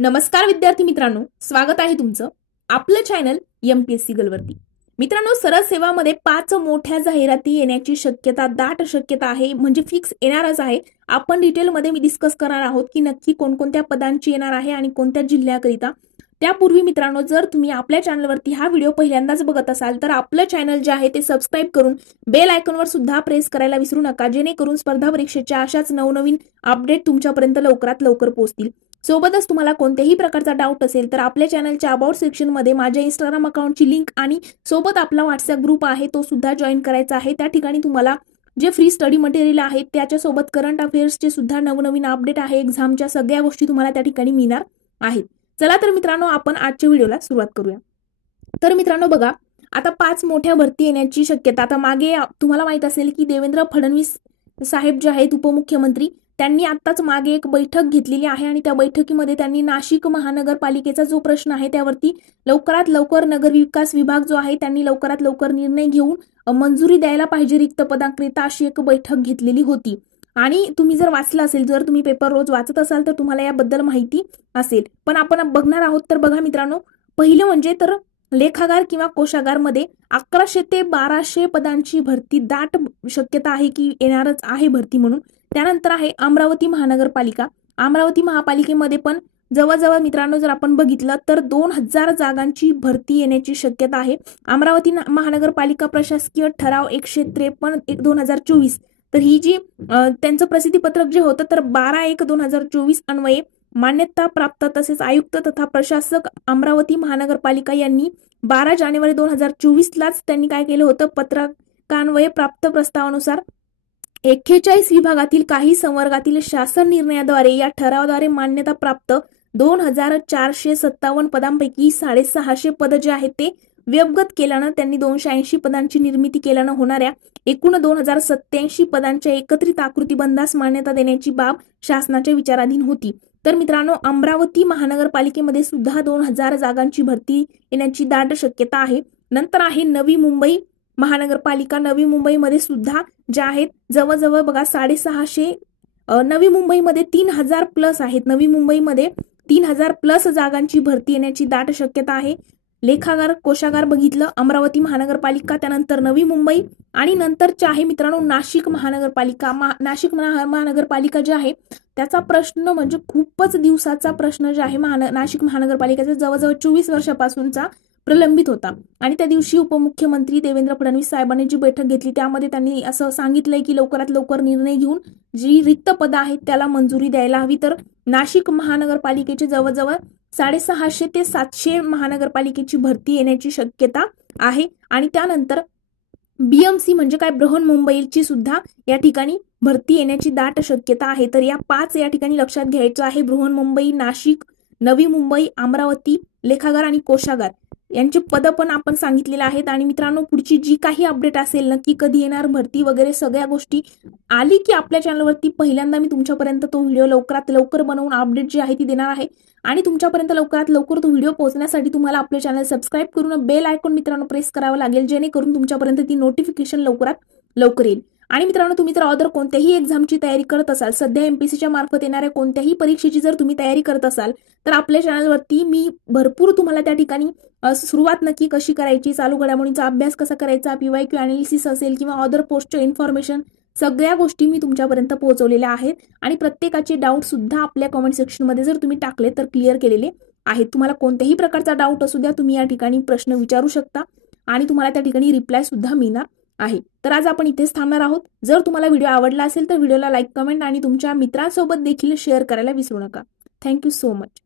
नमस्कार विद्यार्थी मित्रांनो, स्वागत आहे तुमचं आपलं चॅनल एमपीएससी गर्लवरती। मित्रांनो, सरळ सेवामध्ये 5 मोठ्या जाहिराती येण्याची शक्यता, दाट शक्यता आहे, म्हणजे फिक्स येणारच आहे। आपण डिटेलमध्ये मी डिस्कस करणार आहोत की नक्की कोणकोणत्या पदांची येणार आहे आणि कोणत्या जिल्ह्याकरिता। त्यापूर्वी मित्रांनो, जर तुम्ही आपल्या चॅनलवरती हा व्हिडिओ पहिल्यांदाच बघत असाल तर आपलं चॅनल जे आहे ते सबस्क्राइब करून बेल आयकॉनवर सुद्धा प्रेस करायला विसरू नका, जेणेकरून स्पर्धा परीक्षेच्या अशाच नवनवीन अपडेट तुमच्यापर्यंत लवकरात लवकर पोहोचतील। सोबतच तुम्हाला कोणत्याही प्रकारचा डाऊट असेल तर आपल्या चॅनलच्या अबाउट सेक्शन मध्ये माझ्या इंस्टाग्राम अकाउंटची लिंक आणि सोबत आपला व्हॉट्सअप ग्रुप आहे तो सुद्धा जॉईन करायचा आहे। त्या ठिकाणी तुम्हाला जे फ्री स्टडी मटेरियल आहे त्याच्यासोबत करंट अफेअर्सचे सुद्धा नवनवीन अपडेट आहे, एक्झामच्या सगळ्या गोष्टी तुम्हाला त्या ठिकाणी मिळणार आहेत। चला तर मित्रांनो, आपण आजच्या व्हिडिओला सुरुवात करूया। तर मित्रांनो बघा, आता 5 मोठ्या भरती येण्याची शक्यता। आता मागे तुम्हाला माहित असेल की देवेंद्र फडणवीस साहेब जे आहेत उपमुख्यमंत्री, त्यांनी आत्ताच मागे एक बैठक घेतलेली आहे आणि त्या बैठकीमध्ये त्यांनी नाशिक महानगरपालिकेचा जो प्रश्न आहे त्यावरती लवकरात लवकर नगर विकास विभाग जो आहे त्यांनी लवकरात लवकर निर्णय घेऊन मंजुरी द्यायला पाहिजे रिक्त पदांकरिता, अशी एक बैठक घेतलेली होती। आणि तुम्ही जर वाचलं असेल, जर तुम्ही पेपर रोज वाचत असाल तर तुम्हाला याबद्दल माहिती असेल। पण आपण बघणार आहोत। तर बघा मित्रांनो, पहिलं म्हणजे तर लेखागार किंवा कोशागार मध्ये 1100 ते 1200 पदांची भरती दाट शक्यता आहे की येणारच आहे भरती म्हणून। त्यानंतर आहे अमरावती महानगरपालिका। अमरावती महापालिकेमध्ये पण जवळजवळ मित्रांनो जर आपण बघितलं तर 2000 जागांची भरती येण्याची शक्यता आहे। अमरावती महानगरपालिका प्रशासकीय ठराव 153/2024, तर ही जी त्यांचं प्रसिद्धीपत्रक जे होतं तर 12/1/2024 अन्वये मान्यता प्राप्त तसेच आयुक्त तथा प्रशासक अमरावती महानगरपालिका यांनी 12 जानेवारी 2024 लाच त्यांनी काय केलं होतं, पत्रकान्वये प्राप्त प्रस्तावानुसार 41 विभागातील काही संवर्गातील शासन निर्णयाद्वारे या ठरावाद्वारे मान्यता प्राप्त 2457 पदांपैकी 650 पद जे आहेत ते व्यवगत केल्यानं त्यांनी 280 पदांची निर्मिती केल्यानं होणाऱ्या एकूण 2087 पदांच्या एकत्रित आकृतीबंधास मान्यता देण्याची बाब शासनाच्या विचाराधीन होती। तर मित्रांनो, अमरावती महानगरपालिकेमध्ये सुद्धा 2000 जागांची भरती येण्याची दाट शक्यता आहे। नंतर आहे नवी मुंबई महानगरपालिका। नवी मुंबईमध्ये सुद्धा ज्या आहेत जवळजवळ बघा 650, नवी मुंबईमध्ये 3000 प्लस आहेत। नवी मुंबईमध्ये 3000 प्लस जागांची भरती येण्याची दाट शक्यता आहे। लेखागार कोशागार बघितलं अमरावती महानगरपालिका, त्यानंतर नवी मुंबई आणि नंतरचे आहे मित्रांनो नाशिक महानगरपालिका। नाशिक महानगरपालिका जे आहे त्याचा प्रश्न म्हणजे खूपच दिवसाचा प्रश्न जे आहे नाशिक महानगरपालिकेचा जवळजवळ 24 वर्षापासूनचा प्रलंबित होता। आणि त्या दिवशी उपमुख्यमंत्री देवेंद्र फडणवीस साहेबांनी जी बैठक घेतली त्यामध्ये त्यांनी असं सांगितलंय की लवकरात लवकर निर्णय घेऊन जी रिक्त पद आहेत त्याला मंजुरी द्यायला हवी। तर नाशिक महानगरपालिकेचे जवळजवळ 650 ते 700 महानगरपालिकेची भरती येण्याची शक्यता आहे। आणि त्यानंतर बीएमसी म्हणजे काय, बृहन्मुंबईची सुद्धा या ठिकाणी भरती येण्याची दाट शक्यता आहे। तर या 5 या ठिकाणी लक्षात घ्यायचं आहे, बृहन्मुंबई, नाशिक, नवी मुंबई, अमरावती, लेखागार आणि कोशागार यांची पद पण आपण सांगितलेले आहेत। आणि मित्रांनो, पुढची जी काही अपडेट असेल, नक्की कधी येणार भरती वगैरे सगळ्या गोष्टी आली की आपल्या चॅनलवरती पहिल्यांदा मी तुमच्यापर्यंत तो व्हिडिओ लवकरात लवकर बनवून अपडेट जी आहे ती देणार आहे। आणि तुमच्यापर्यंत लवकरात लवकर तो व्हिडिओ पोहोचण्यासाठी तुम्हाला आपलं चॅनल सबस्क्राइब करून बेल आयकॉन मित्रांनो प्रेस करावं लागेल, जेणेकरून तुमच्यापर्यंत ती नोटिफिकेशन लवकरात लवकर येईल। आणि मित्रांनो, तुम्ही जर अदर कोणत्याही एक्झामची तयारी करत असाल, सध्या एमपीएससीच्या मार्फत येणाऱ्या कोणत्याही परीक्षेची जर तुम्ही तयारी करत असाल तर आपल्या चॅनलवरती मी भरपूर तुम्हाला त्या ठिकाणी सुरुवात नक्की कशी करायची, चालू घडामोडींचा अभ्यास कसा करायचा, पीवायक्यू अनालिसिस असेल किंवा अदर पोस्टचे इन्फॉर्मेशन, सगळ्या गोष्टी मी तुमच्यापर्यंत पोहोचवलेल्या आहेत। आणि प्रत्येकाचे डाऊट सुद्धा आपल्या कमेंट सेक्शन मध्ये जर तुम्ही टाकले तर क्लिअर केलेले आहेत। तुम्हाला कोणत्याही प्रकारचा डाऊट असू द्या, तुम्ही या ठिकाणी प्रश्न विचारू शकता आणि तुम्हाला त्या ठिकाणी रिप्लाय सुद्धा मिळणार आहे। तर आज आपण इथेच थांबणार आहोत। जर तुम्हाला व्हिडिओ आवडला असेल तर व्हिडिओला लाईक, कमेंट आणि तुमच्या मित्रांसोबत देखील शेअर करायला विसरू नका। Thank you so much.